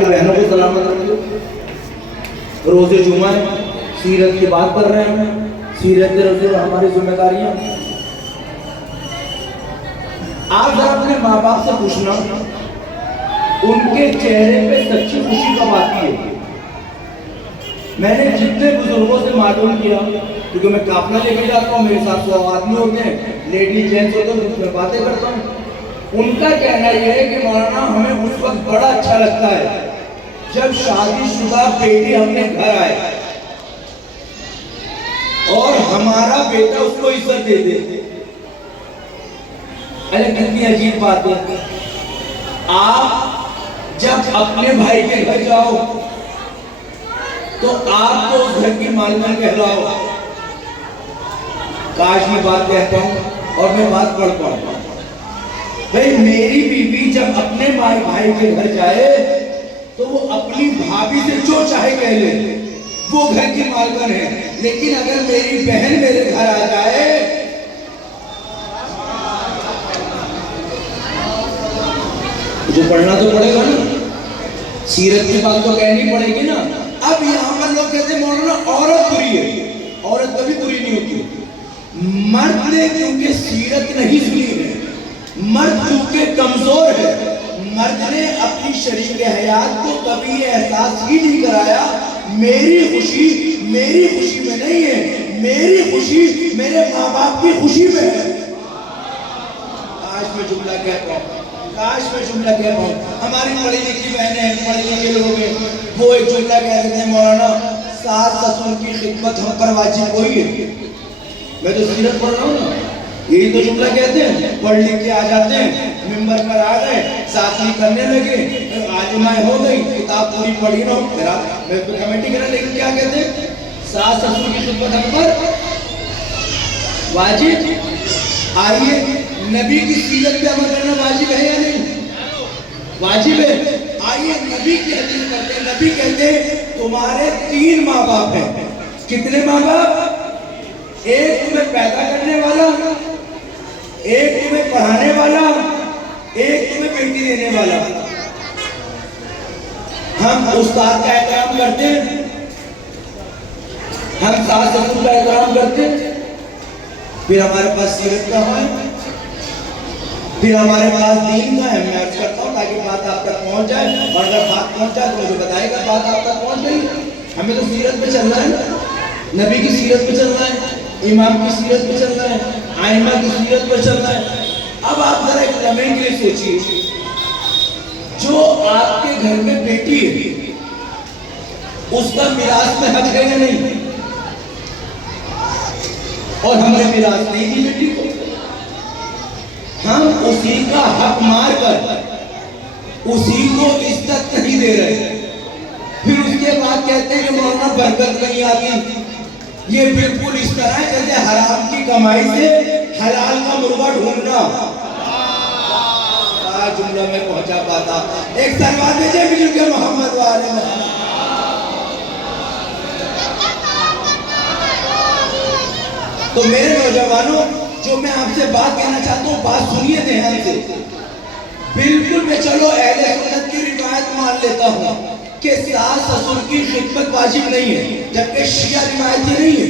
आपकी बहनों को सलामत रखिए। रोजे जुमा है, सीरत की बात कर रहे हैं, सीरत रसूल हमारी जिम्मेदारियां। आप जरा अपने माँ बाप से पूछना, उनके चेहरे पे सच्ची खुशी कब आती है। मैंने जितने बुजुर्गों से मालूम किया, क्योंकि मैं काफला लेके जाता हूँ, मेरे साथ 100 आदमी होते हैं, लेडीज जेंट्स होते हैं, उसमें बातें करता हूँ। उनका कहना यह है कि मौलाना हमें उस वक्त बड़ा अच्छा लगता है जब शादीशुदा बेटी अपने घर आए और हमारा बेटा उसको इज्जत दे दे। अरे कितनी अजीब बात है। आप जब अपने भाई के घर जाओ तो आप तो उस घर की मालकिन कहलाओ। काश मैं बात कहता हूं और मैं बात पढ़ पाऊं। भाई मेरी बीवी जब अपने भाई के घर जाए तो वो अपनी भाभी से जो चाहे कह ले, वो घर की मालकिन है। लेकिन अगर मेरी बहन मेरे घर आ जाए जो पढ़ना तो पड़ेगा ना, सीरत की बात तो कहनी पड़ेगी ना। अब यहाँ पर लोग कहते हैं मौलाना औरत बुरी है, औरत कभी बुरी नहीं होती। मर्द ने क्योंकि सीरत नहीं सुनी है, मर्द क्योंकि कमजोर है, मर्द ने अपनी शरीक हयात को कभी एहसास ही नहीं कराया मेरी खुशी में नहीं है, मेरी खुशी मेरे माँ बाप की खुशी में है। आज मैं जुमला कहता हूँ, हमारी पढ़ी लिखी बहनें हैं, पढ़े लिखे लोग हैं, वो एक जुमला कह देते हैं मौलाना सास ससुर की खिदमत हम पर वाजिब कोई है। मैं तो सीरत पढ़ रहा हूँ ना, यही तो जुमला कहते हैं। पढ़ लिख के आ जाते हैं, मिंबर पर आ गए, साथी करने लगे, आलिमाएं हो गई, किताब पूरी पढ़ी ना हो, मैं तो कमेटी करा। लेकिन क्या कहते हैं, सास ससुर की खिदमत हम पर वाजिब। आइए नबी की सीरत पे अमल करना वाजिब है या नहीं? वाजिब है। आइए नबी की हदीस करते हैं। नबी कहते हैं तुम्हारे 3 माँ बाप हैं। कितने माँ बाप? एक तुम्हें पैदा करने वाला, एक तुम्हें पढ़ाने वाला, एक तुम्हें बेटी देने वाला। हम उस्ताद का एहतराम करते हैं, हम सास ससुर का एहतराम करते हैं, फिर हमारे पास सीरत कहाँ है, फिर हमारे पास दीन का है। मैं अर्ज करता हूँ ताकि बात आप तक पहुँच जाए, और अगर बात पहुँच जाए तो मुझे बताएगा बात आप तक पहुँच गई। हमें तो सीरत पे चलना है ना, नबी की सीरत पे चलना है, इमाम की सीरत पे चलना है, आइमा की सीरत पे चलना है। अब आप जरा एक लम्हे के लिए सोचिए, जो आपके घर में बेटी है उसका मिरास में हक है या नहीं? और हमने मिरास नहीं दी बेटी को, हम उसी का हक मार कर उसी को इज्जत नहीं दे रहे। फिर उसके बाद कहते हैं कि मौलाना बरकत नहीं आती। ये बिल्कुल इस तरह है जैसे हराम की कमाई से हलाल का मुर्गा ढूंढना। जुमला में पहुंचा पाता। एक सलवार दीजिए मिल के मोहम्मद वाले। तो मेरे नौजवानों, जो मैं आपसे बात कहना चाहता हूँ, बात सुनिए ध्यान से। बिल्कुल मैं चलो अहले सुन्नत की रिवायत मान लेता हूँ कि सास ससुर की खिदमत वाजिब नहीं है, जबकि शिया रिवायत ही नहीं है।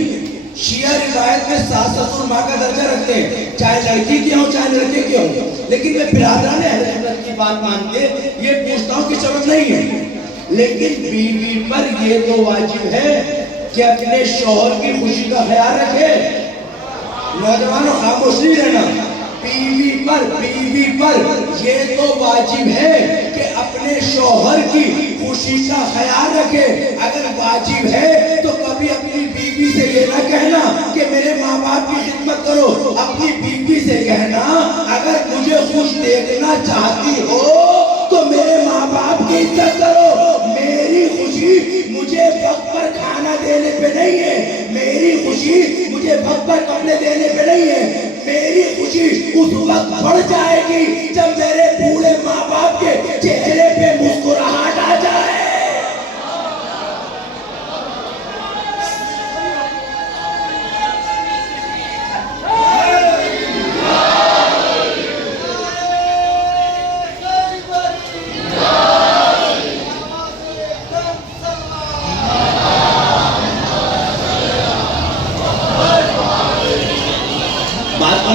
शिया रिवायत में सास ससुर माँ का दर्जा रखते हैं, चाहे लड़की के हो चाहे लड़के के हो। लेकिन मैं बिरादरान अहले सुन्नत की बात मान के ये पूछता हूँ कि समझ नहीं है, लेकिन बीवी पर ये तो वाजिब है कि अपने शौहर की खुशी का ख्याल रखे। नौजवानों खामोश नहीं रहना। बीवी पर ये तो वाजिब है कि अपने शौहर की खुशी का ख्याल रखे। अगर वाजिब है तो कभी अपनी बीवी से ये ना कहना कि मेरे माँ बाप की खिदमत करो। अपनी बीवी से कहना अगर मुझे खुश देखना चाहती हो तो मेरे माँ बाप की इज्जत करो। मेरी खुशी मुझे वक्त पर खाना देने पे नहीं है, मेरी खुशी मुझे वक्त पर कपड़े देने पे नहीं है। मेरी खुशी उस वक्त बढ़ जाएगी जब मेरे बूढ़े माँ बाप के चेहरे पे मुस्कुराहट आ जाए।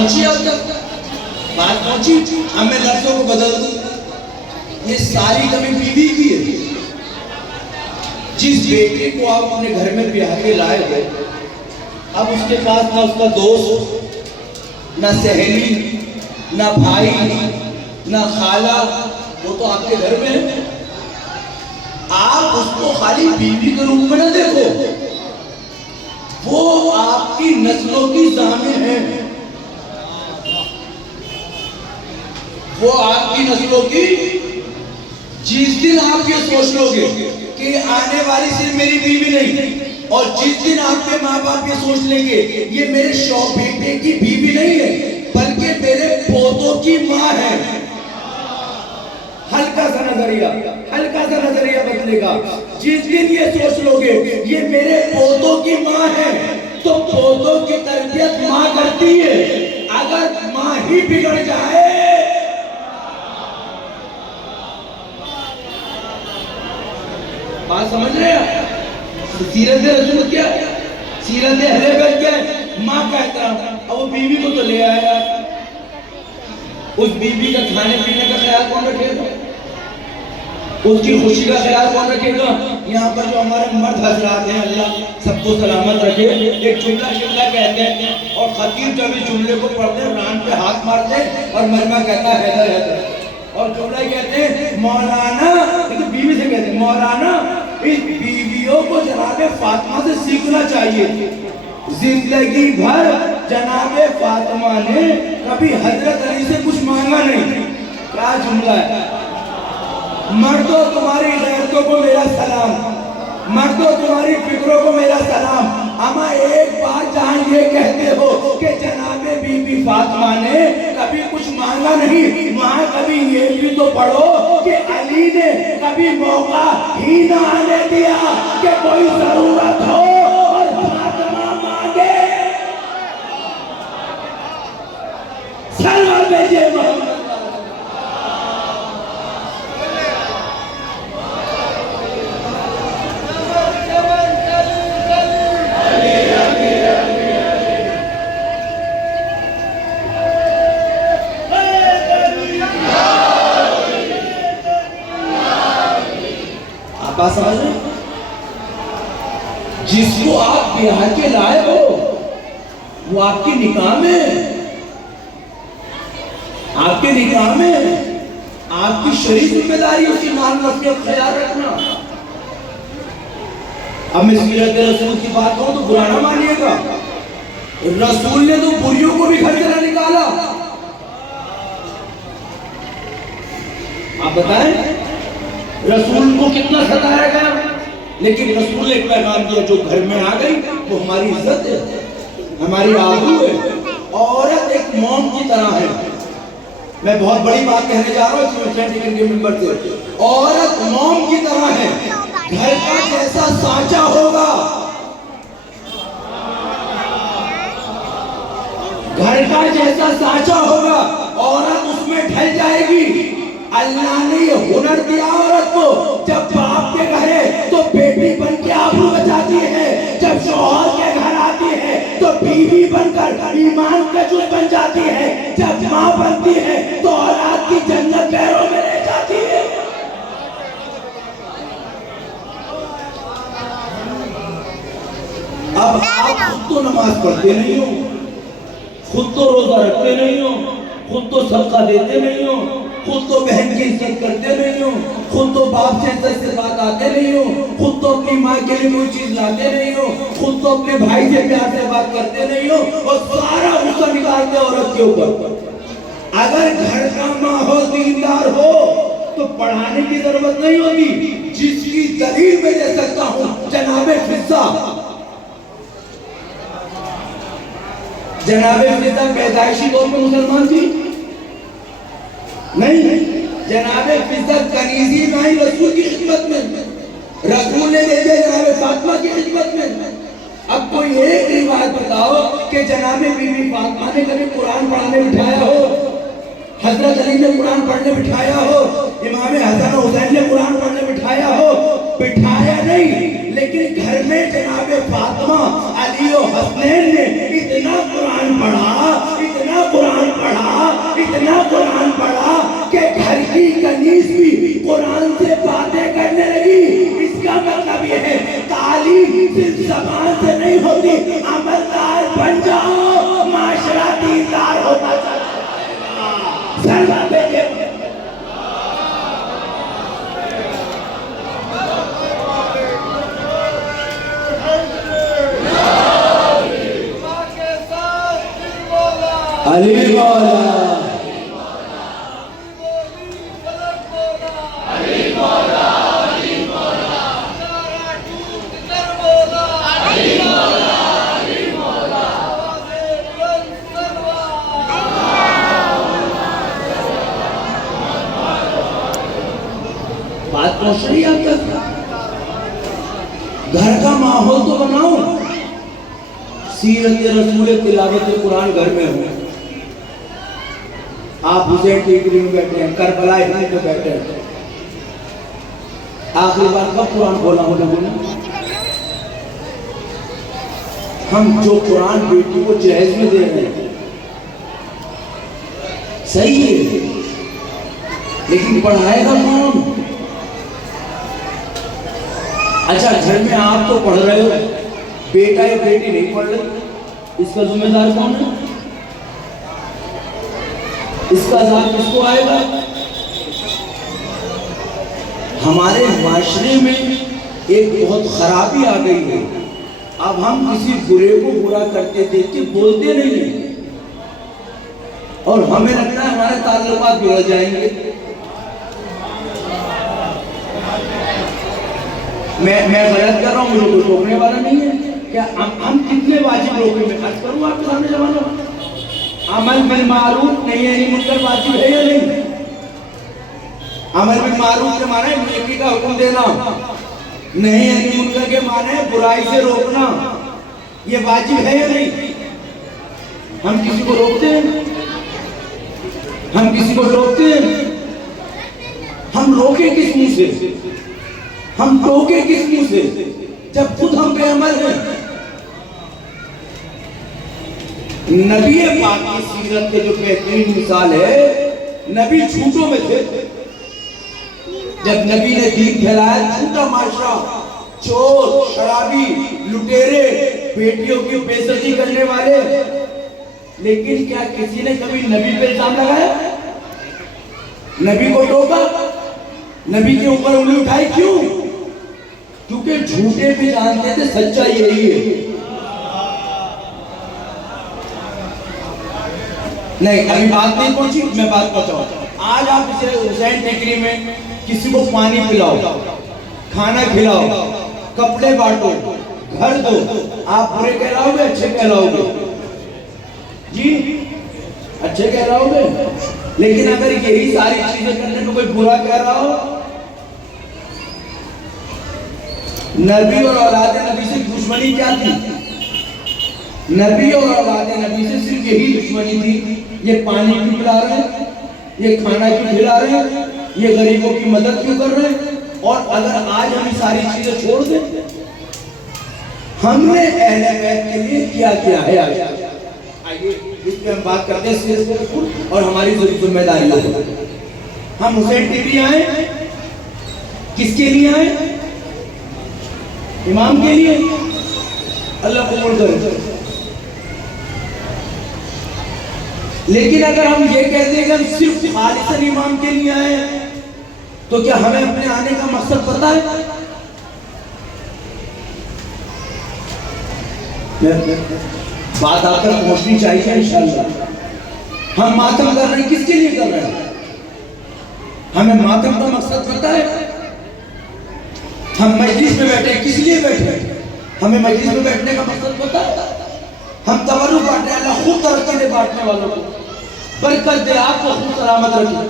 पहुंची अब तक? बात पहुंची? अब मैं लफ्जों को बदल दूं, ये सारी कमी बीवी की है। जिस बेटे को आप अपने घर में ब्याह के लाए हो, अब उसके पास ना उसका दोस्त, ना सहेली, ना भाई, ना खाला, वो तो आपके घर में है। आप उसको खाली बीवी के रूप में ना देखो, वो आपकी नस्लों की जामिन है, वो आपकी नस्लों की। जिस दिन आप ये सोच लोगे कि आने वाली सिर्फ मेरी बीवी नहीं, और जिस दिन आपके माँ बाप ये सोच लेंगे ये मेरे शौक बेटे की बीवी नहीं है बल्कि मेरे पोतों की माँ है, हल्का सा नजरिया बदलेगा। जिस दिन ये सोच लोगे ये मेरे पोतों की माँ है, तो पोतों की तरबियत माँ करती है। अगर माँ ही बिगड़ जाए, बात समझ रहे हैं? सीरत रसूल क्या है, सीरत अहले बैत क्या है? माँ का एहतराम। अब वो बीवी को तो ले आया, उस बीवी का खाने पीने का ख्याल कौन रखेगा? उसकी खुशी का ख्याल कौन रखेगा? यहाँ पर जो हमारे मर्द हजरात हैं, अल्लाह सबको सलामत रखे, एक जुमला कहते हैं, और खतीब जब इस जुमले को पढ़ते हैं रान पे हाथ मारते हैं और मरमा कहता है हैदर हैदर, और जुमला कहते हैं मौलाना, ये तो बीवी से कहते हैं मौलाना, इस बीवियों को जनाबे फातिमा से सीखना चाहिए। जिंदगी भर जनाबे फातिमा ने कभी हजरत अली से कुछ मांगा नहीं। क्या जुमला है? मर्दों तुम्हारी गैरतों को मेरा सलाम, मर्दों तुम्हारी फिक्रों को मेरा सलाम। अमा एक बात जहाँ ये कहते हो कि जनाबे बीबी फातिमा ने कभी कुछ मांगा नहीं, वहाँ कभी ये भी तो पढ़ो कि अली ने कभी मौका ही ना आने दिया कि कोई जरूरत हो और फातिमा मांगे। सलाम भेजे मोहम्मद। बात समझ रहे? जिसको आप ब्याह के लाए हो वो आपकी निकाह में, आपके निकाह में आपकी शरीफ जिम्मेदारी उसकी मान नसीहत ख्याल रखना। अब मैं सीरत रसूल की बात करूं तो बुरा ना मानिएगा, रसूल ने तो बुरियों को भी घर से ना निकाला। आप बताएं रसूल को कितना सताया गया, लेकिन रसूल ने एक पैगाम दिया, जो घर में आ गई वो हमारी इज्जत है, हमारी आबरू है। औरत एक मोम की तरह है। मैं बहुत बड़ी बात कहने जा रहा हूँ के मेंबर से। औरत मोम की तरह है, घर का जैसा सांचा होगा, घर का जैसा सांचा होगा औरत उसमें ढल जाएगी। अल्लाह ने ये हुनर दिया औरत को, जब बाप के घर है तो बेटी बन के आबरू बचाती है, जब शौहर के घर आती है तो बीवी बनकर ईमान का जुज बन जाती है, जब माँ बनती है तो औलाद की जन्नत पैरों में ले जाती है। अब आप खुद तो नमाज पढ़ते नहीं हो, खुद तो रोजा रखते नहीं हो, खुद तो सदका देते नहीं हो, खुद तो बहन की इज्जत करते नहीं हो, खुद तो बाप से इज्जत से बात आते नहीं हो, खुद तो अपनी माँ के लिए कोई चीज लाते नहीं हो, खुद तो अपने भाई से प्यार से बात करते नहीं हो, और सारा गुस्सा निकालते औरत के ऊपर। अगर घर का माहौल दीनदार हो तो पढ़ाने की जरूरत नहीं होगी। जिसकी दलील में दे सकता हूँ जनाबे फिजा, जनाबे फिजा पैदाइशी तौर पर मुसलमान थी नहीं, जनाबे फिजा कनीजी में आई रसूल की खिदमत में, रसूल ने दे दिया जनाबे फातिमा की खिदमत में। अब कोई एक रिवायत बताओ कि जनाबे बीबी फातिमा ने कभी कुरान पढ़ने बिठाया हो, हजरत अली ने कुरान पढ़ने बिठाया हो, इमाम हसन हुसैन ने कुरान पढ़ने बिठाया हो? बिठाया नहीं, लेकिन घर में जनाबे फातिमा अली और हसनैन ने इतना कुरान पढ़ा, इतना कुरान सिर्फ ज़बान से नहीं होती, अमलदार बन जाओ, माशरा दीनदार होता चला जाएगा। बेटे अली मौला बात पहुंच रही है आप तक? घर का माहौल तो बनाओ, सीरत रसूल तिलावत कुरान घर में हो। आप हुसैन टीकरी में बैठे हैं, करबला हिंद में बैठे हैं, आखिरी बार कब कुरान खोला हो लोगों ने? हम जो कुरान बेटी को जहेज में दे रहे हैं सही है, लेकिन पढ़ाएगा कौन? अच्छा, घर में आप तो पढ़ रहे हो, बेटा या बेटी नहीं पढ़ रही, इसका जिम्मेदार कौन है? इसका अज़ाब किसको आएगा? हमारे माशरे में एक बहुत खराबी आ गई है। अब हम किसी बुरे को बुरा करते देख के बोलते नहीं हैं, और हमें लगता है हमारे ताल्लुकात बिगड़ जाएंगे। मैं गलत कर रहा हूँ, मुझे कोई रोकने वाला नहीं है क्या? हम कितने वाजिब रोके में खर्च करूँ आपके सामने जवानों? अमल बिल मारूफ नहीं मुनकर वाजिब है या नहीं? अमल बिल मारूफ के माने नेकी का हुक्म देना, नहीं मुनकर के माने बुराई से रोकना, ये वाजिब है या नहीं? हम किसी को रोकते हैं? हम किसी को रोकते हैं? हम रोके किस मुंह से? हम रोके किस मुंह से जब खुद हम बेअमल हैं? नबी पाक की सीरत के जो बेहतरीन मिसाल है, नबी झूठों में थे। जब नबी ने दीन फैलाया, झूठा माशरा, चोर, शराबी, लुटेरे, बेटियों की बेइज्जती करने वाले, लेकिन क्या किसी ने कभी नबी पे इल्जाम लगाया? नबी को टोका? नबी के ऊपर उंगली उठाई? क्यों? क्योंकि झूठे भी जानते थे सच्चाई यही है। नहीं, अभी बात नहीं पहुंची, मैं बात पहुंचाऊं। आज आप इसे हुसैन टेकरी में किसी को पानी पिलाओ, खाना खिलाओ, कपड़े बांटो, घर दो, आप बुरे कहलाओगे अच्छे कहलाओगे? जी अच्छे कहलाओगे। लेकिन अगर यही सारी चीजें करने को कोई बुरा कह रहा हो, नबी और औलाद नबी से दुश्मनी क्या थी? नबी और औलाद नबी से सिर्फ यही दुश्मनी थी, ये पानी क्यों पिला रहे हैं, ये खाना क्यों खिला रहे हैं, ये गरीबों की मदद क्यों कर रहे हैं? और अगर आज हम सारी चीजें छोड़ दें, हमने अहले बैत के लिए क्या किया है? आइए इस पे हम बात करते हैं और हमारी जिम्मेदारी है। हम हुसैन टीवी आए, किसके लिए आए? इमाम के लिए। अल्लाह कबूल करे। लेकिन अगर हम ये कहते हैं कि हम सिर्फ खालिसन इमाम के लिए आए, तो क्या हमें अपने आने का मकसद पता है? बात आकर पहुंचनी चाहिए इंशाअल्लाह। हम मातम कर रहे हैं, किसके लिए कर रहे हैं? हमें मातम का मकसद पता है? हम मजलिस में बैठे, किस लिए बैठे? हमें मजलिस में बैठने का मकसद पता है? हम तवर्रुक बांट रहे हैं, अल्लाह खूब तरक्की दे बांटने वालों को, बरकत दे, आपको खूब सलामत रखे।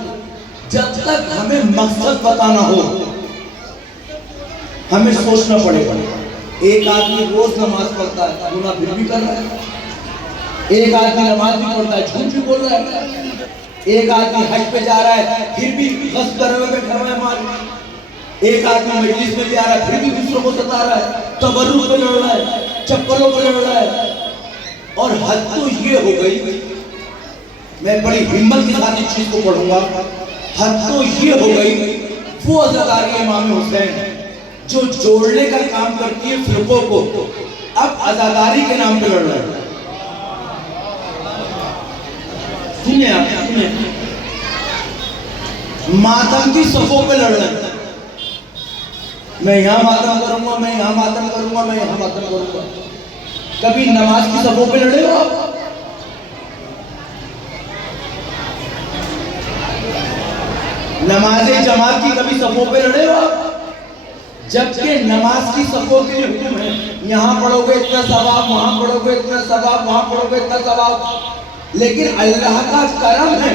जब तक हमें मकसद पता ना हो, हमें सोचना पड़ेगा। एक आदमी रोज नमाज पढ़ता है, गुनाह फिर भी कर रहा है। एक आदमी नमाज भी पढ़ता है, झूठ भी बोल रहा है। एक आदमी हज पे जा रहा है, फिर भी गश्त करे हुए बैठा हुआ है माल। एक आदमी मजलिस में भी आ रहा है, फिर भी दूसरों को सता रहा है, तबर्रुक पे लड़ रहा है, चप्पलों पे लड़ रहा है। और हद तो ये हो गई, मैं बड़ी हिम्मत के साथ इस चीज को पढ़ूंगा, हद तो ये हो गई, वो अज़ादारी इमाम हुसैन जो जोड़ने का काम करती है फिरकों को, अब आजादारी के नाम पे लड़ रहे हैं। सुनिए आप, सुनिए, मातम की सफों पे लड़ रहे हैं। मैं यहां मातम करूंगा, मैं यहां मातम करूंगा, मैं यहां मातम करूंगा। कभी नमाज की सफों पे लड़े हो आप? नमाज़े जमात की कभी सफों पे लड़े हो आप? जबकि नमाज की सफों के लिए हुक्म है, यहाँ पढ़ोगे इतना सवाब, वहां पढ़ोगे इतना सवाब, वहां पढ़ोगे इतना सवाब। लेकिन अल्लाह का करम है,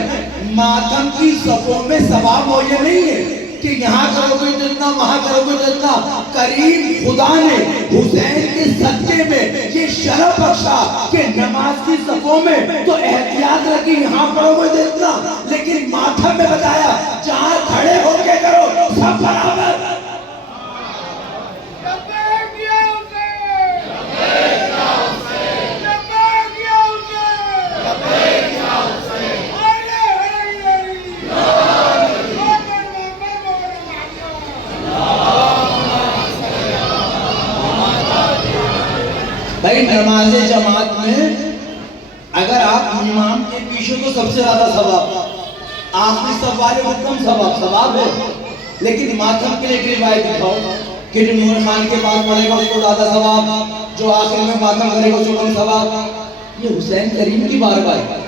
मातम की सफों में सवाब हो ये नहीं है कि यहाँ करोगे तो इतना, वहां करोगे तो इतना। करीम खुदा ने हुसैन के सदके में ये शरफ बख्शा कि नमाज की सफों में तो एहतियात रखी, यहाँ पढ़ोगे तो इतना, लेकिन मातम में बताया जहां खड़े होके करो सब बराबर। भाई नमाज़े जमात में अगर आप इमाम के पीछे तो सबसे ज्यादा सवाब, आखिरी सब वाले को कम सवाब है। लेकिन मातम के लिए रिवायत दिखाओ कि जो नूर खान के पास पड़ेगा उसको ज्यादा सवाब, जो आखिर में मातम करेगा उसको कम सवाब। ये हुसैन करीम की बारगाह है,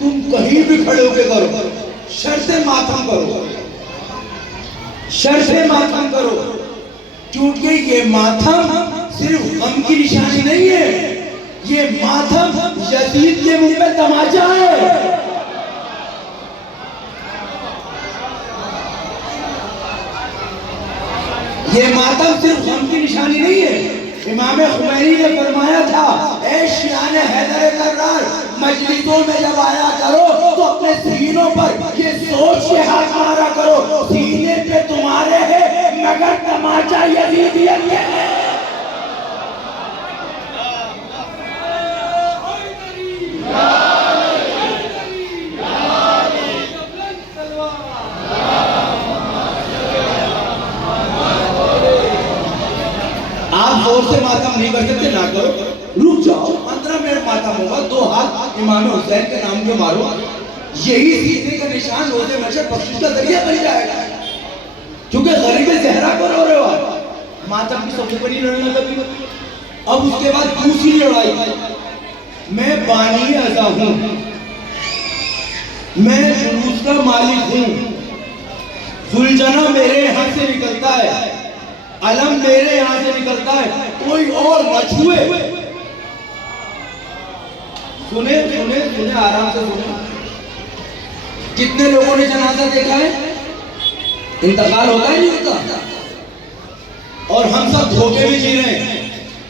तुम कहीं भी खड़े होकर करो, शर्ते मातम करो, शर्ते मातम करो, क्योंकि ये मातम सिर्फ गम की निशानी नहीं है, ये मातम यजीद के मुंह में तमाचा है। ये मातम सिर्फ गम की निशानी नहीं है। इमाम खुमैनी ने फरमाया था, ऐ शियाने हैदर कर्रार, मजलिसों में जब आया करो तो अपने सीनों पर ये सोच के हाथ मारा करो, सीने पे तुम्हारे है मगर तमाचा यजीदियत के है। आप जोर से मातम नहीं कर सकते, ना करो, रुक जाओ, 15 मिनट मातम होगा, 2 हाथ इमाम हुसैन के नाम के मारो, यही सीखने का निशान रोज़े महशर बख्शिश का जरिया बन जाएगा। क्योंकि गरीब ज़हरा को रो रहे हो आप, मातम की सबसे बड़ी लड़ना कभी। अब उसके बाद दूसरी लड़ाई, मैं बानी अज़ा हूं, मैं जुलूस का मालिक हूं, जुलजना मेरे यहाँ से निकलता है, अलम मेरे यहाँ से निकलता है, कोई और न छुए। सुने सुने सुने, आराम से सुने। कितने लोगों ने जनाजा देखा है? इंतकाल होता है नहीं होता? और हम सब धोखे में जी रहे हैं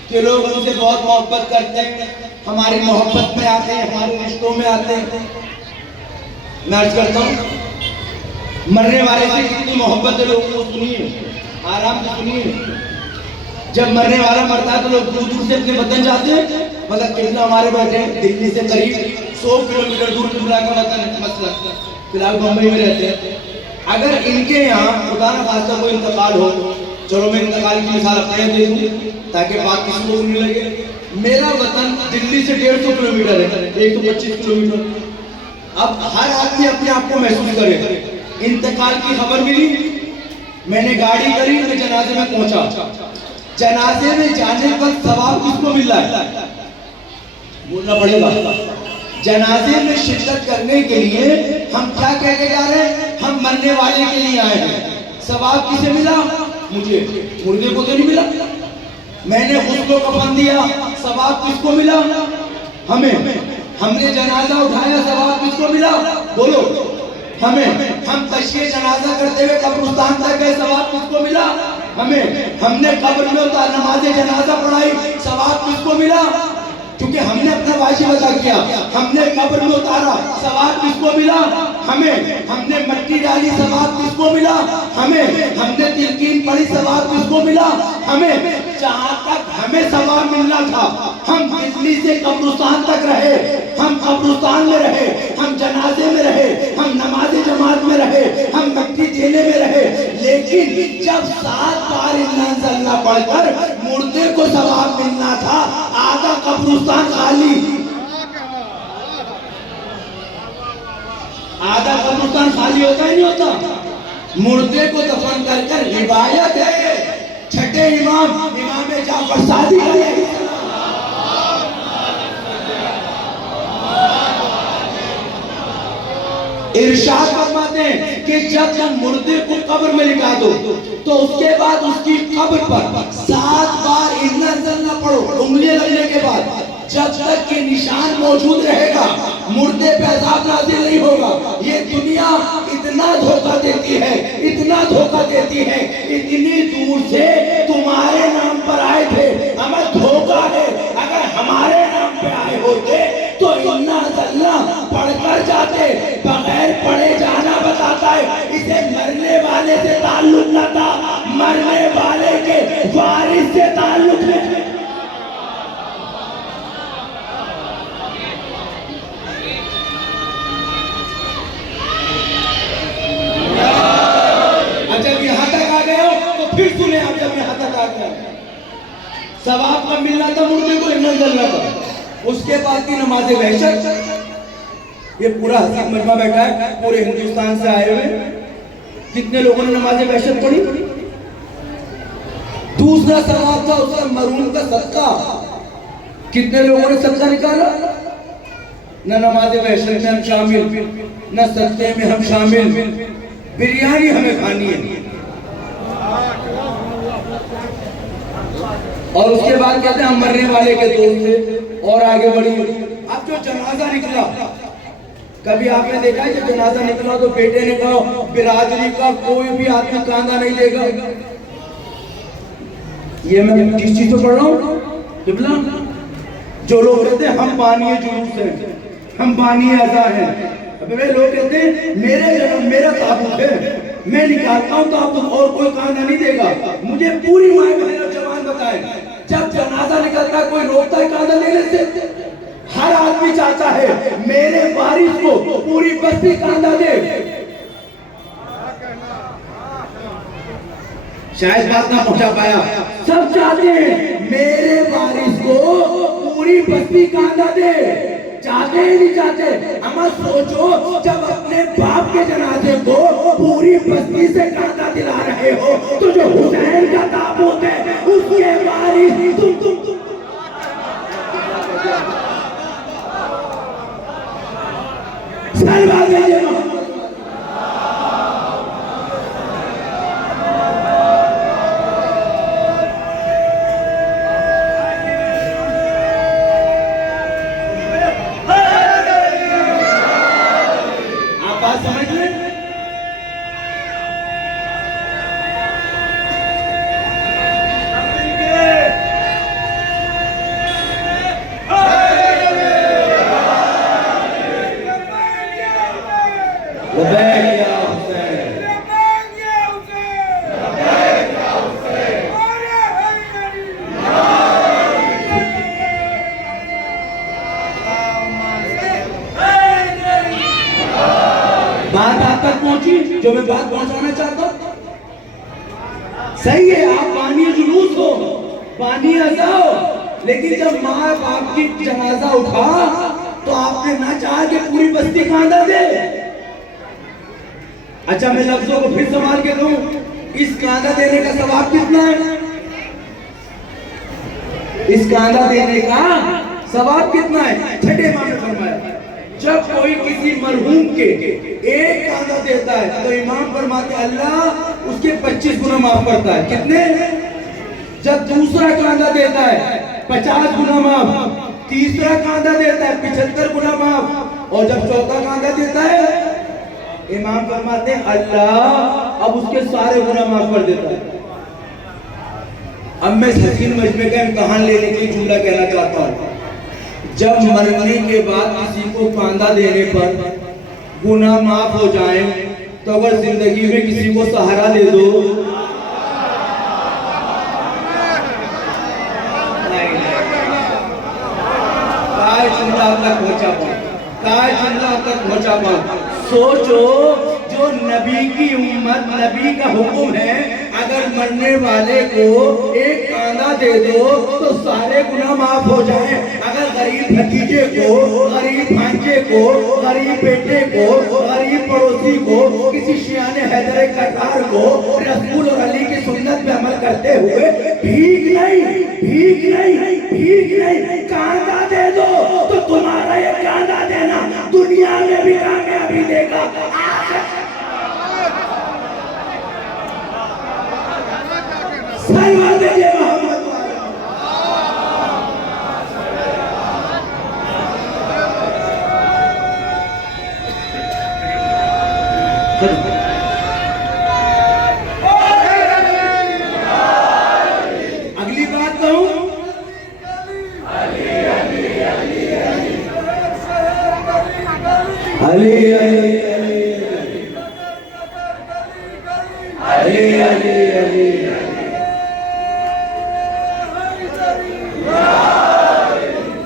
कि लोग हमसे बहुत मोहब्बत करते हैं, हमारी मोहब्बत में आते हैं, हमारे रिश्तों में आते हैं। मैं अर्ज करता हूँ, मरने वाले से कितनी मोहब्बत है लोगों को, सुनिए, आराम से सुनिए। जब मरने वाला मरता है तो लोग दूर दूर से अपने वतन जाते हैं। मतलब कितना हमारे बैठे हैं दिल्ली से करीब 100 किलोमीटर दूर किबला का वतन है, मसला फिलहाल मुंबई में रहते हैं। अगर इनके यहाँ खुदा न खास्ता कोई इंतकाल हो, चलो मैं इंतकाल की मिसाल अपने दे दूँ ताकि बात किसी को नहीं लगे। मेरा वतन दिल्ली से 150 किलोमीटर है, 125 किलोमीटर। अब हर आदमी अपने आप को महसूस करे, इंतकाल की खबर मिली, मैंने गाड़ी करी, मैं जनाजे में पहुंचा। जनाजे में जाने पर सवाब किसको मिल रहा है? बोलना पड़ेगा। जनाजे में शिरकत करने के लिए हम क्या कह के जा रहे हैं? हम मरने वाले के लिए आए हैं। सवाब किसे मिला? मुझे, मुर्गे को तो नहीं मिला। मैंने उसको कफन दिया, सवाब किसको मिला? हमें। हमने जनाजा उठाया, सवाब किसको मिला? बोलो, हमें। हम तशरीह जनाजा करते हुए कब्रिस्तान तक गए, सवाब किसको मिला? हमें। हमने कब्र में उतार नमाज जनाजा पढ़ाई, सवाब किसको मिला? क्योंकि हमने अपना वाजिब अदा किया, हमने कब्र में उतारा, सवाब किसको मिला? हमें, हमने मट्टी डाली सवाब किसको मिला? हमें, हमने तिलकीन पड़ी सवाब किसको मिला? हमें। जहां तक हमें सवाब मिलना था, हम दिल्ली से कब्रिस्तान तक रहे, हम कब्रिस्तान में रहे, हम जनाजे में रहे, हम नमाज जमात में रहे, हम मट्टी देने में रहे, लेकिन जब 7 बार इन्ना अंज़लना पढ़कर मुर्दे को सवाब मिलना था, आधा कब्रिस्तान खाली, आधा कब्रिस्तान खाली होता ही नहीं होता। मुर्दे को दफन कर कर रिवायत है छठे इमाम जाफर सादिक इरशाद फरमाते हैं कि जब तुम मुर्दे को कब्र में लिटा दो तो उसके बाद उसकी कब्र पर 7 बार इन्ना अंज़लना पढ़ो, उंगलियां लगने के बाद, जब तक के निशान मौजूद रहेगा मुर्दे पे अज़ाब नाज़िल नहीं होगा। ये दुनिया इतना धोखा देती है, इतना धोखा देती है, इतनी दूर से तुम्हारे नाम पर आए थे, हमें धोखा है। अगर हमारे नाम पे आए होते तो इन्ना अंज़लना पढ़कर जाते, बगैर पढ़े जाना बताता है इसे मरने वाले से ताल्लुक न था, मरने वाले के वारिस से ताल्लुक है। जब यहां तक आ गए हो तो फिर सुने आप, जब यहां तक आ गए सवाब का मिलना था मुर्दे को इन्ना अंज़लना था। उसके बाद की नमाज़े वहशत, ये पूरा हसीब मजमा बैठा है पूरे हिंदुस्तान से आए हुए, कितने लोगों ने नमाज़े वहशत पढ़ी? दूसरा सवाब था उसका मरून का सदका, कितने लोगों ने सदका निकाला? न नमाज़े वहशत में हम शामिल, न सदके में हम शामिल, बिरयानी हमें खानी है। और उसके बाद कहते हैं हम मरने वाले के दोस्त थे और आगे बढ़ी। अब जो जनाजा निकला, कभी आपने देखा है जब जनाजा निकला तो बेटे ने कहा बिरादरी का कोई भी आदमी कांधा नहीं देगा? ये मैं किस चीज को पढ़ रहा हूँ? जो लोग कहते हैं हम बानिए जुलूस हैं, हम बानिए अज़ा हैं, वे लोग कहते हैं मेरे जन्म मेरा ताबूत है, मैं निकालता हूं ताबूत और कोई कांधा नहीं देगा। मुझे पूरी माय बहन और जवान बताए, जब जनाजा निकलता है कोई रोकता है कांधा लेने से? हर आदमी चाहता है मेरे वारिस को पूरी बस्ती कांधा दे। शायद बात ना पहुंचा पाया। सब चाहते हैं मेरे वारिस को पूरी बस्ती कांधा दे, चाहते ही नहीं चाहते। अमर सोचो जब अपने बाप के जनाजे को पूरी बस्ती से कांधा दिला रहे हो तो जो हुसैन का ताबूत है उसके वारिस तुम सलवा दीजिए। बात आप तक पहुंची जो मैं बात पहुंचाना चाहता हूं? सही है, आप बानी जुलूस हो, बानी अज़ा हो, लेकिन जब माँ बाप की जनाजा उठा तो आपने ना चाहा कि पूरी बस्ती कांधा दे। अच्छा मैं लफ्जों को फिर संभाल के दूं, इस कांधा देने का सवाब कितना है? इस कांधा देने का सवाब कितना है? छठे इमाम ने फरमाया जब कोई किसी मरहूम के एक कांधा देता है तो इमाम फरमाते अल्लाह उसके 25 गुना माफ करता है। कितने? जब दूसरा कांधा देता है 50 गुना माफ, तीसरा कांधा देता है 75 गुना माफ, और जब चौथा कांधा देता है इमाम फरमाते हैं अल्लाह अब उसके सारे गुना माफ कर देता है। अब मैं हसीन मजमे का इम्तहान लेने के लिए जुमला कहना चाहता हूँ। जब मरने के बाद किसी को कांधा देने पर गुनाह माफ हो जाए, तो अगर जिंदगी में किसी को सहारा दे दो, काय चिंता तक पहुंचा पाओ, काय चिंता तक पहुंचा पाओ। सोचो, जो नबी की उम्मत, नबी का हुक्म है, अगर मरने वाले को एक कांदा दे दो तो सारे गुनाह माफ हो जाए। अगर गरीब भतीजे को, गरीब भांजे को, गरीब बेटे को, गरीब पड़ोसी को, किसी शियाने हैदर करतार को रसूल और अली की सुन्नत पे अमल करते हुए भीख नहीं कांदा दे दो, तो तुम्हारा ये कांदा देना दुनिया में भी कामयाबी देगा। सलवात दीजिए मोहम्मद। अगली बात कहूं, अली अली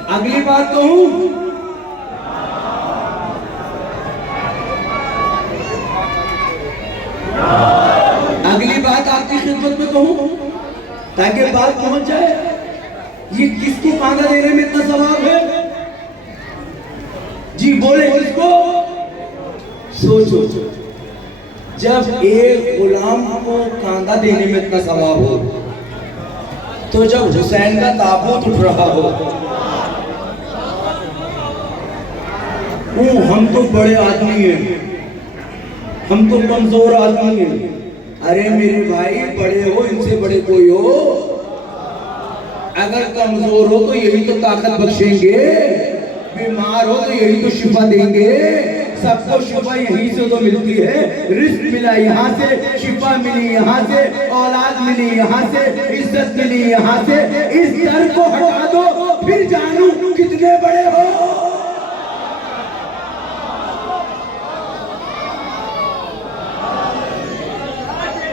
अगली बात कहूं, अगली बात आपकी खिदमत में कहूं ताकि बात पहुंच जाए। ये किसको कांदा देने में इतना सवाब है? जी बोले किसको? सोचो, जब एक गुलाम को कांदा देने में इतना सवाब हो, तो जब हुसैन का ताबूत उठ रहा हो, हम तो बड़े आदमी हैं, हम तो कमजोर आदमी हैं। अरे मेरे भाई, बड़े हो, इनसे बड़े कोई हो, अगर कमजोर हो तो यही तो ताकत बख्शेंगे, बीमार हो तो यही तो शिफा देंगे। सबको शिफा यहीं से तो मिलती है। रिस्क मिला यहाँ से, शिफा मिली यहाँ से, औलाद मिली यहाँ से, इज्जत मिली यहाँ से। इस डर को हटा दो, फिर जानू कितने बड़े हो।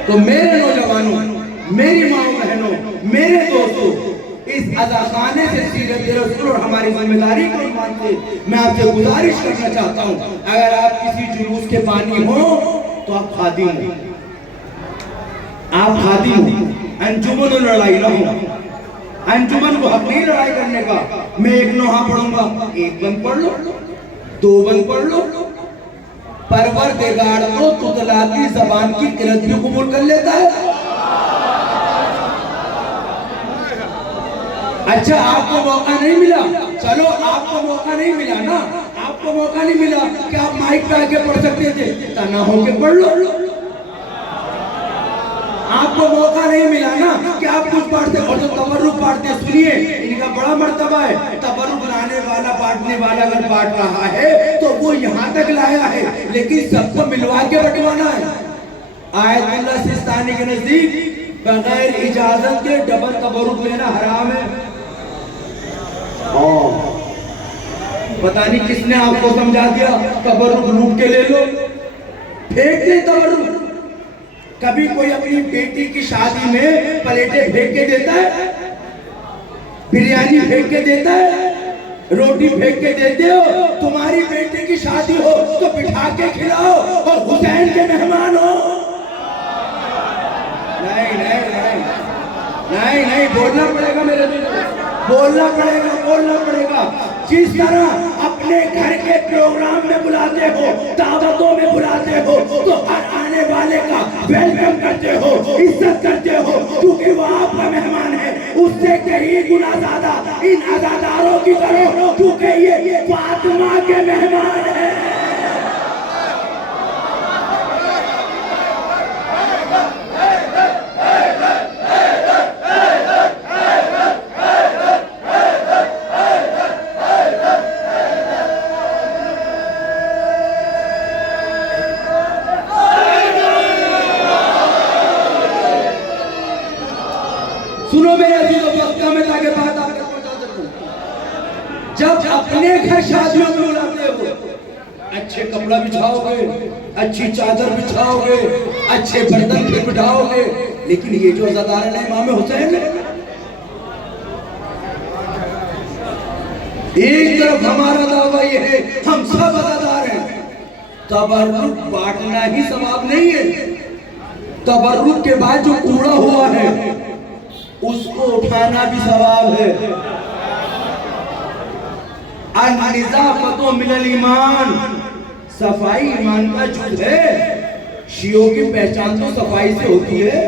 तो मेरे नौजवानों, मेरी माओ बहनों, मेरे दोस्तों, इस अज़ाखाने से सीरत रसूल और हमारी जिम्मेदारी को मानते मैं आपसे गुजारिश करना चाहता हूं, अगर आप किसी जुलूस के बानी हो तो आप खादिम हो, आप खादिम हो। अंजुमन लड़ाई ना हो, अंजुमन को हक नहीं लड़ाई करने का। मैं एक नोहा पढ़ूंगा, एक बंद पढ़ लो, दो बंद पढ़ लो। परवरदिगार तो तुतलाती जबान की किरत भी कबूल कर लेता है। अच्छा, आपको मौका नहीं मिला, चलो आपको मौका नहीं मिला ना, आपको मौका नहीं मिला कि आप माइक पे आके पढ़ सकते थे, तना होके पढ़ लो। आपको मौका नहीं मिला ना कि आप कुछ पढ़ते, और जो तबर्रुक पढ़ते, सुनिए, इनका बड़ा मर्तबा है। तबर्रुक लाने वाला, बांटने वाला अगर बांट रहा है तो वो यहाँ तक लाया है, लेकिन सबको मिलवा के बंटवाना है। आयतुल्लाह सिस्तानी के नजदीक बगैर इजाजत के डबल तबर्रुक लेना हराम है। पता नहीं किसने आपको समझा दिया, तबर्रुक लूट के ले लो, फेंक दे तबर्रुक। कभी कोई अपनी बेटी की शादी में प्लेटें फेंक के देता है, बिरयानी फेंक के देता है, रोटी फेंक के देते हो। तुम्हारी बेटी की शादी हो तो बिठा के खिलाओ और हुसैन के मेहमान हो। नहीं नहीं नहीं नहीं नहीं, बोलना पड़ेगा मेरे दिल, बोलना पड़ेगा, बोलना पड़ेगा। जिस तरह अपने घर के प्रोग्राम में बुलाते हो, दावतों में बुलाते हो, तो हर आने वाले का वेलकम करते हो, इज्जत करते हो, क्योंकि वो आपका मेहमान है। उससे कहीं गुना ज्यादा इन अज़ादारों की करो, क्योंकि ये फातिमा के मेहमान है। सुनो मेरे अजीजों, पक्का में ताकि बात आप तक पहुंचा सकूं। जब अपने घर शादियों में बुलाते हो, अच्छे कपड़ा बिछाओगे, अच्छी चादर बिछाओगे, अच्छे बर्तन फिर बिठाओगे, लेकिन ये जो अज़ादार है इमाम हुसैन, एक तरफ हमारा दावा ये है हम सब अज़ादार हैं, तबर्रुक बांटना ही सवाब नहीं है, तबर्रुक के बाद जो कूड़ा हुआ है उसको उठाना भी सवाब है। अन-निज़ाफ़तु मिनल ईमान, सफाई ईमान का जुज़ है। शियों की पहचान तो सफाई से होती है,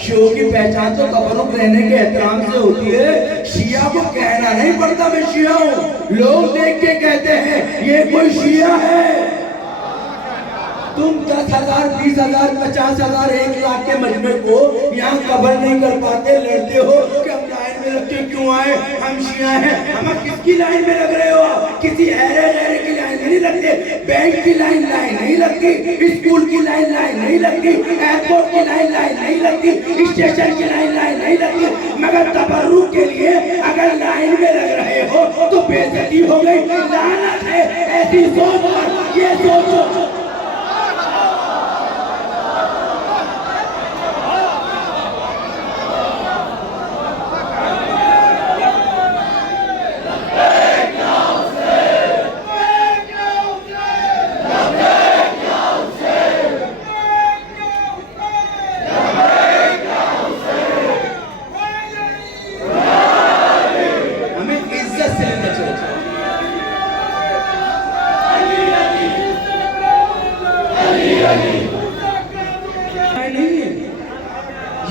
शियों की पहचान तो तबर्रुक रहने के एहतराम से होती है। शिया को कहना नहीं पड़ता मैं शिया हूं, लोग देख के कहते हैं ये कोई शिया है। तुम 10,000, 20,000, 50,000, 1,00,000 के मजमे को यहाँ कवर नहीं कर पाते, लड़ते हो कि हम लाइन में लग के क्यों आए, हम शिया हैं। हम किसकी लाइन में लग रहे हो? किसी ऐरे की लाइन में नहीं लगते, बैंक की लाइन नहीं लगती, स्कूल की लाइन नहीं लगती, एयरपोर्ट की लाइन नहीं लगती, स्टेशन की लाइन नहीं लगती, मगर तबर्रुक के लिए अगर लाइन में लग रहे हो तो बेइज्जती हो गई। लानत है ऐसी सोच पर। ये सोचो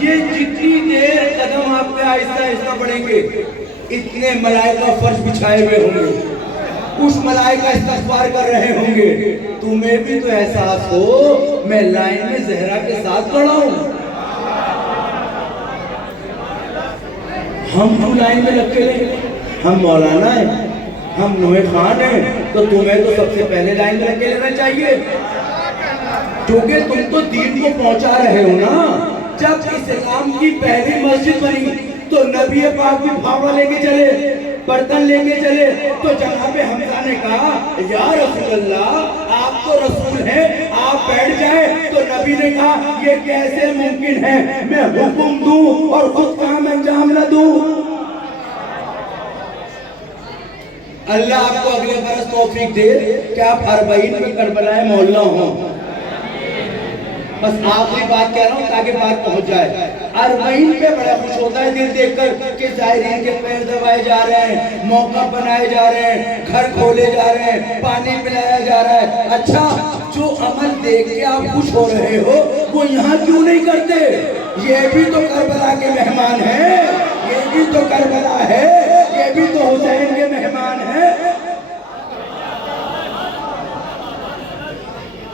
ये जितनी देर कदम आपके आहिस्ता आहिस्ता बढ़ेंगे, इतने मलाइका फर्श बिछाए हुए होंगे, कुछ मलाइका इस्तग़फ़ार कर रहे होंगे। तुम्हें भी तो एहसास हो मैं लाइन में ज़हरा के साथ खड़ा हूं। हम क्यों लाइन में लग के नहीं? हम मौलाना है, हम नूहे खान हैं, तो तुम्हें तो सबसे पहले लाइन में लग के लेना चाहिए, क्योंकि तुम तो दीन को पहुंचा रहे हो ना। जब इस्लाम की पहली मस्जिद बनी तो नबी पाक भी फावड़ा लेके चले, बर्तन लेके चले, तो जनाबे हमजा ने कहा या रसूल अल्लाह आप तो रसूल हैं, आप बैठ जाए। तो नबी ने कहा ये कैसे मुमकिन है, मैं हुक्म दूं और खुद काम अंजाम न दूं। अल्लाह आपको अगले बरस तौफीक दे कि आप अरबईन में करबलाए मोहल्ला हो। बस आखिरी बात कह रहा हूँ ताकि बात पहुंच जाए। अरबईन पे बड़ा खुश होता है दिल देखकर कि ज़ायरीन के पैर दबाए जा रहे हैं, मौका बनाए जा रहे हैं, घर खोले जा रहे हैं, पानी पिलाया जा रहा है। अच्छा, जो अमल देख के आप खुश हो रहे हो वो यहाँ क्यों नहीं करते? ये भी तो करबला के मेहमान हैं, ये भी तो करबला है, ये भी तो हुसैन के मेहमान हैं।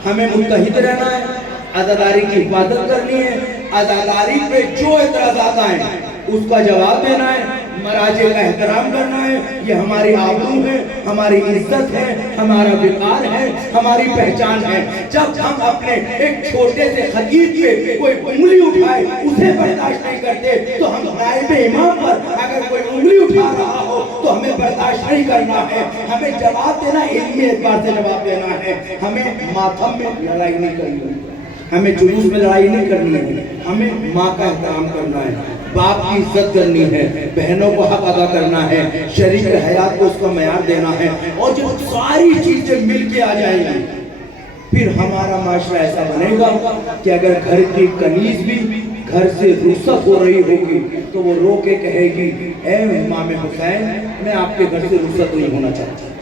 हमें मुत्तहिद रहना है, आज़ादारी की हिफाजत करनी है, आज़ादारी पे जो एतराज़ात आए उसका जवाब देना है, मराजे का एहतराम करना है। ये हमारी आबरू है, हमारी इज्जत है, हमारा विकार है, हमारी पहचान है। जब हम अपने एक छोटे से खतीब पे कोई उंगली उठाए उसे बर्दाश्त नहीं करते, तो हम नाइब इमाम पर अगर कोई उंगली उठा रहा हो तो हमें बर्दाश्त नहीं करना है। हमें जवाब देना, इल्मी एतबार से जवाब देना है। हमें मातम में लड़ाई नहीं करनी है, हमें जुलूस में लड़ाई नहीं करनी है, हमें माँ का एहतराम करना है, बाप की इज्जत करनी है, बहनों को हक अदा करना है, शरीक हयात को उसका मयार देना है। और जब सारी चीजें मिल के आ जाएंगी फिर हमारा माशरा ऐसा बनेगा कि अगर घर की कनीज भी घर से रुखसत हो रही होगी तो वो रो के कहेगी ऐ इमाम हुसैन मैं आपके घर से रुखसत नहीं होना चाहती।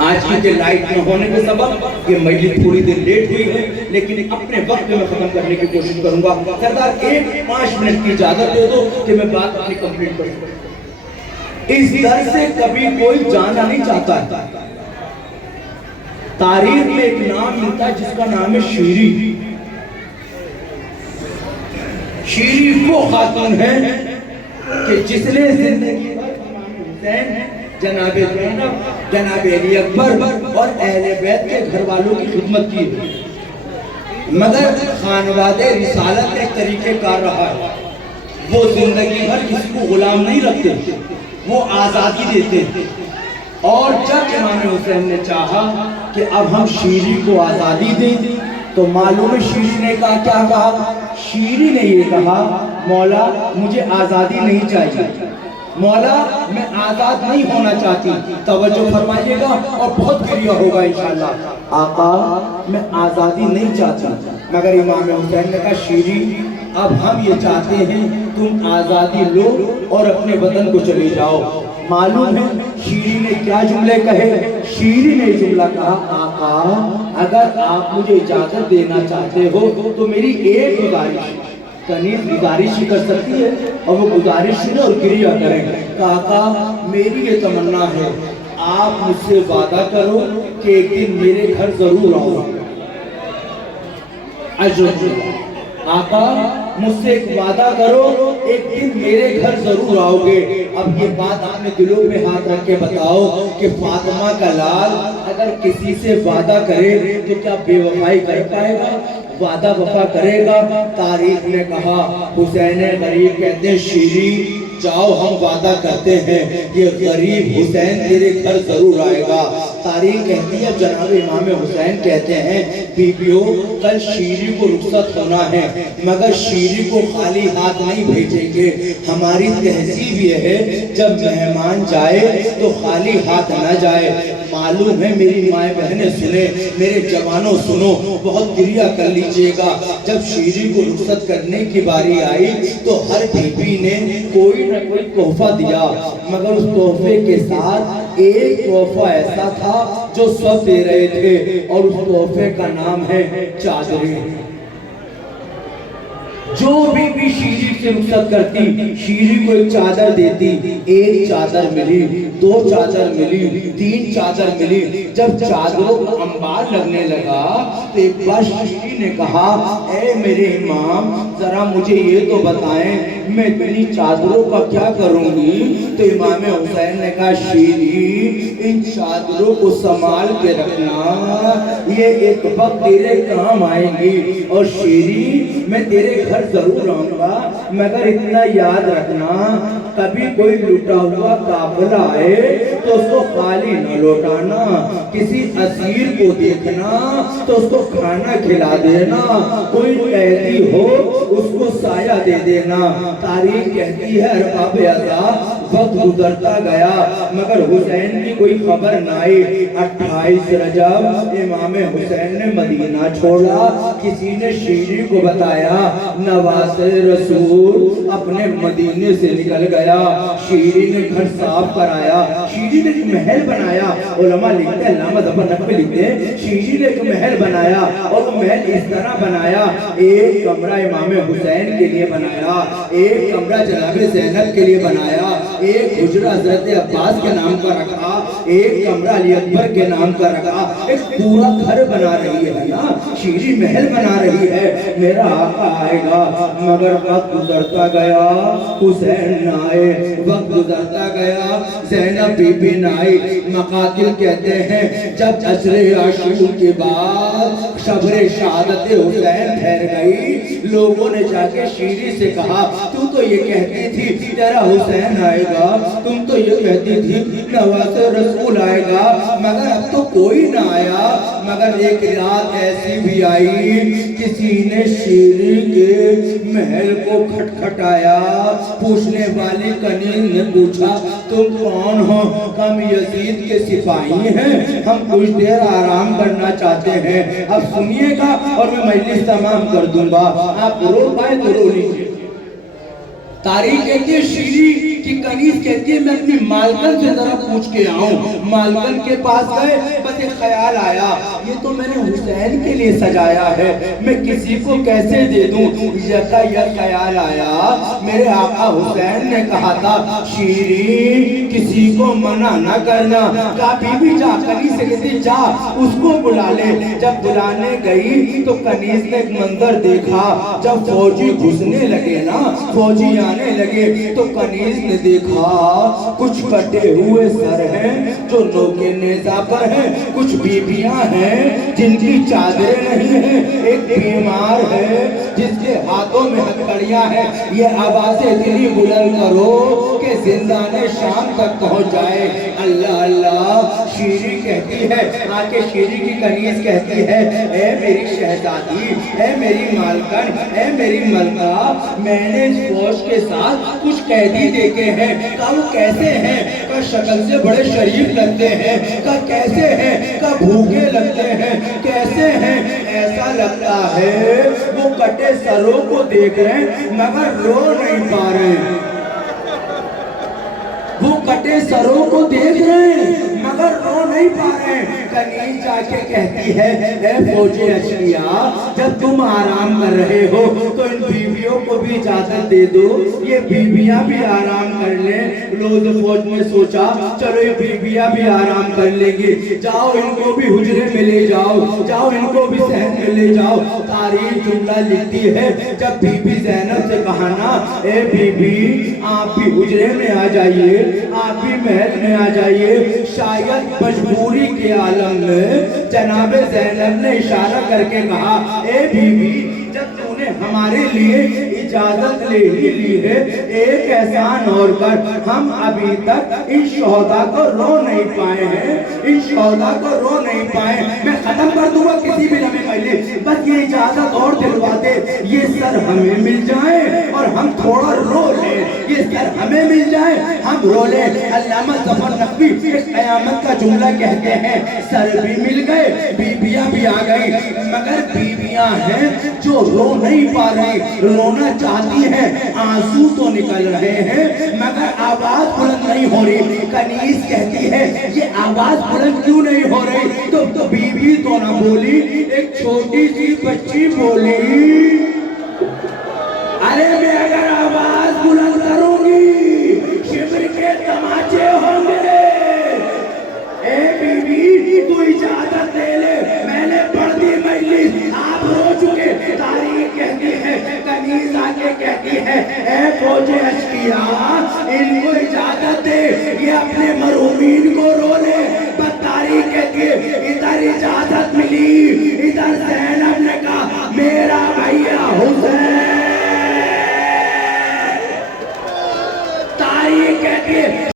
आज की के लाइट न होने के सबब ये मजलिस थोड़ी देर लेट हुई है, लेकिन अपने वक्त में खत्म करने की कोशिश करूंगा। सरदार 5 मिनट की इजाजत दे दो कि मैं बात अपनी कंप्लीट कर सकूं। इस दर से कभी कोई जाना नहीं चाहता है। तारीख में एक नाम मिलता है जिसका नाम है शीरी। शीरी वो खातून है कि जिसने जिंदगी भर हुसैन, जनाबे ज़ैनब, जनाबे अली अकबर और अहले बैत के घर वालों की खिदमत की, मगर खानवादे रिसालत एक तरीके कार रहा है। वो जिंदगी भर किसी को गुलाम नहीं रखते, वो आज़ादी देते। और जब इमाम हुसैन ने चाहा कि अब हम शीरी को आज़ादी दें, तो मालूम है शीरी ने कहा, क्या कहा? शीरी ने ये कहा, मौला मुझे आज़ादी नहीं चाहिए, मौला मैं आज़ाद नहीं होना चाहती। तवज्जो फरमाइएगा और बहुत गिरिया होगा इंशाअल्लाह। आका मैं आज़ादी नहीं चाहता, मगर इमाम हुसैन ने कहा, शीरी अब हम ये चाहते हैं तुम आज़ादी लो और अपने वतन को चले जाओ। मालूम है शीरी ने क्या जुमले कहे? शीरी ने जुमला कहा, आका अगर आप मुझे इजाजत देना चाहते हो तो मेरी एक गुजारिश, कनीज गुजारिश ही कर सकती है, और वो गुजारिश सुने और क्रिया करें। काका मेरी ये तमन्ना है, आप मुझसे वादा करो कि एक दिन मेरे घर जरूर आओ। आका मुझसे एक वादा करो, एक दिन मेरे घर जरूर आओगे। अब ये बात अपने दिलों पे हाथ रख के बताओ कि फातिमा का लाल अगर किसी से वादा करे तो क्या बेवफाई कर पाएगा? वादा वफा करेगा? तारीख ने कहा, हुसैन गरीब कहते हैं, शीरी जाओ हम वादा करते हैं ये गरीब हुसैन तेरे घर जरूर आएगा। तारीख कहती है, जनाब इमाम हुसैन कहते हैं, बीबियों कल शीरी को रुखसत होना है, मगर शीरी को खाली हाथ नहीं भेजेंगे। हमारी तहजीब ये है जब मेहमान जाए तो खाली हाथ न जाए। मालूम है मेरी माए बहनें सुने, मेरे जवानों सुनो, बहुत क्रिया कर लीजिएगा। जब शीरी को रुखसत करने की बारी आई तो हर बीबी ने कोई न कोई तोहफा दिया, मगर उस तोहफे के साथ एक तोहफा ऐसा था जो सब दे रहे थे, और उस तोहफे का नाम है चादरें। जो भी शीरी से रुखसत करती, शीरी को एक चादर देती। एक चादर मिली, दो चादर मिली, तीन चादर मिली। जब चादरों को अंबार लगने लगा तो एक बार शीरी ने कहा, ऐ मेरे इमाम जरा मुझे ये तो बताएं मैं इतनी चादरों का क्या करूंगी? तो इमाम हुसैन ने कहा, शीरी इन चादरों को संभाल के रखना, ये एक वक्त तेरे काम आएंगी। और शीरी मैं तेरे घर जरूर आऊंगा, मगर इतना याद रखना कभी कोई लुटा हुआ काफिला आए तो उसको खाली न लौटाना, किसी असीर को देखना तो उसको खाना खिला देना, कोई कैदी हो उसको साया दे देना। तारीख कहती है अरबाब अज़ा वक्त गुजरता गया मगर हुसैन की कोई खबर न आई। 28 रजब इमाम हुसैन ने मदीना छोड़ा। किसी ने शीरी को बताया नवासे रसूल अपने मदीने से निकल गया। शीरी ने घर साफ कराया, शीरी ने एक महल बनाया। उलमा लिखते हैं, अल्लामा ज़फ़र नक़वी लिखते हैं, शीरी ने एक महल बनाया और वो महल इस तरह बनाया, एक कमरा इमाम हुसैन के लिए बनाया, एक कमरा जनाब ज़ैनब के लिए बनाया, एक हुजरा हज़रत अब्बास के नाम का रखा, एक कमरा अली अकबर के नाम का रखा। एक पूरा घर बना रही है ना, शीरी महल बना रही है, मेरा आका आएगा। मगर वक्त गुजरता गया, हुसैन न आए, वक्त गुजरता गया, ज़ैनब बीबी न आई। मकातिल कहते हैं जब अशरे आशूर के बाद शबरे शहादत हुसैन ठहर गई, लोगों ने जाके शीरी से कहा, तू तो ये कहती थी तेरा हुसैन आएगा, तुम तो ये कहती थी नवासे रसूल आएगा, मगर अब तो कोई ना आया। मगर एक रात ऐसी भी आई, किसी ने शीरी के महल को खटखटाया। पूछने वाली कनीज ने पूछा, तुम कौन हो? हम यजीद के सिपाही हैं, हम कुछ देर आराम करना चाहते हैं। अब सुनिएगा और मैं मजलिस तमाम कर दूंगा, आप रो पाए तो रो लीजिए। तारीख कहती है, शीरी की कनीज कहती है, मैं अपनी मालकन से जरा पूछ के आऊं। मालकन के पास गए, बस एक ख्याल आया, ये तो मैंने हुसैन के लिए सजाया है, मैं किसी को कैसे दे दूं? यह ख्याल आया, मेरे आका हुसैन ने कहा था, शीरी किसी को मना न करना। कहा बीबी जा, कनीज से कहती जा उसको बुला ले। जब बुलाने गई तो कनीज ने एक मंजर देखा, जब फौजी घुसने लगे ना, फौजी आने लगे तो कनीज ने देखा कुछ कटे हुए सर हैं जो नोके नेज़ा पर हैं, कुछ बीबियां हैं जिनकी चादरें नहीं है, एक बीमार है जिसके हाथों में हथकड़ियां हैं, ये आवाजें इतनी बुलंद करो कि जिंदाने शाम तक पहुंच जाए। अल्लाह अल्लाह। शीरी कहती है, आके शीरी की कनीज कहती है, ए मेरी शहजादी, ए मेरी मालकन, ए मेरी मलका, मैंने इस फौज के साथ कुछ कैदी देखे हैं। का वो कैसे हैं? का शक्ल से बड़े शरीफ लगते हैं। का कैसे हैं? का भूखे लगते हैं। कैसे हैं? ऐसा लगता है वो कटे सरों को देख रहे हैं मगर रो नहीं पा रहे। वो कटे सरों को देख रहे हैं मगर रो नहीं पा रहे। कनीज जाके कहती है, ए फौजी अशकिया, जब तुम आराम कर रहे हो तो इन बीवियों को भी इजाजत दे दो, ये बीवियां भी आराम कर ले। लोग फौज ने सोचा चलो ये बीवियां भी आराम कर लेंगे, जाओ इनको भी हुजरे में ले जाओ, जाओ इनको भी सहन में ले जाओ। तारीख जुमला लिखती है, जब बीबी ज़ैनब से कहा ना, ए बीबी आप भी हुजरे में आ जाइए, आप भी महल में आ जाइए। शायद मजबूरी के आलम में जनाबे ज़ैनब ने इशारा करके कहा, ए बीबी जब तूने हमारे लिए इजाजत ले ही ली है, एक एहसान और कर, हम अभी तक इस शोहदा को रो नहीं पाए हैं, इस शोहदा को रो नहीं पाए। मैं खत्म कर दूंगा किसी भी लम्हे पहले, बस ये इजाजत और दिलवा दे, ये सर हमें मिल जाए और हम थोड़ा रो ले, ये सर हमें मिल जाए हम रो ले। अल्लामा ज़फ़र नक़वी इस क़यामत का जुमला कहते हैं, सर भी मिल गए, बीबियां भी आ गई, मगर बीबियां हैं जो रो नहीं पा रही, रोना चाहती है, आंसू तो निकल रहे हैं मगर आवाज बुलंद नहीं हो रही। कनीज कहती है, ये आवाज बुलंद क्यों नहीं हो रही? तो बीबी तो ना बोली, एक छोटी सी बच्ची बोली, अरे मैं अगर आवाज बुलंद करूंगी शिविर के तमाचे होंगे। ए बीबी तू इजाजत दे ले, मैंने पढ़ दी मजलिस, आप रो चुके। तारीख कहती है, कनीज आके कहती है, ए फौजे अशकिया इनको इजाजत दे, ये अपने मरूमीन को रो ले। बस तारीख कहती है, इधर इजाजत मिली, इधर ज़ैनब ने कहा मेरा भैया हो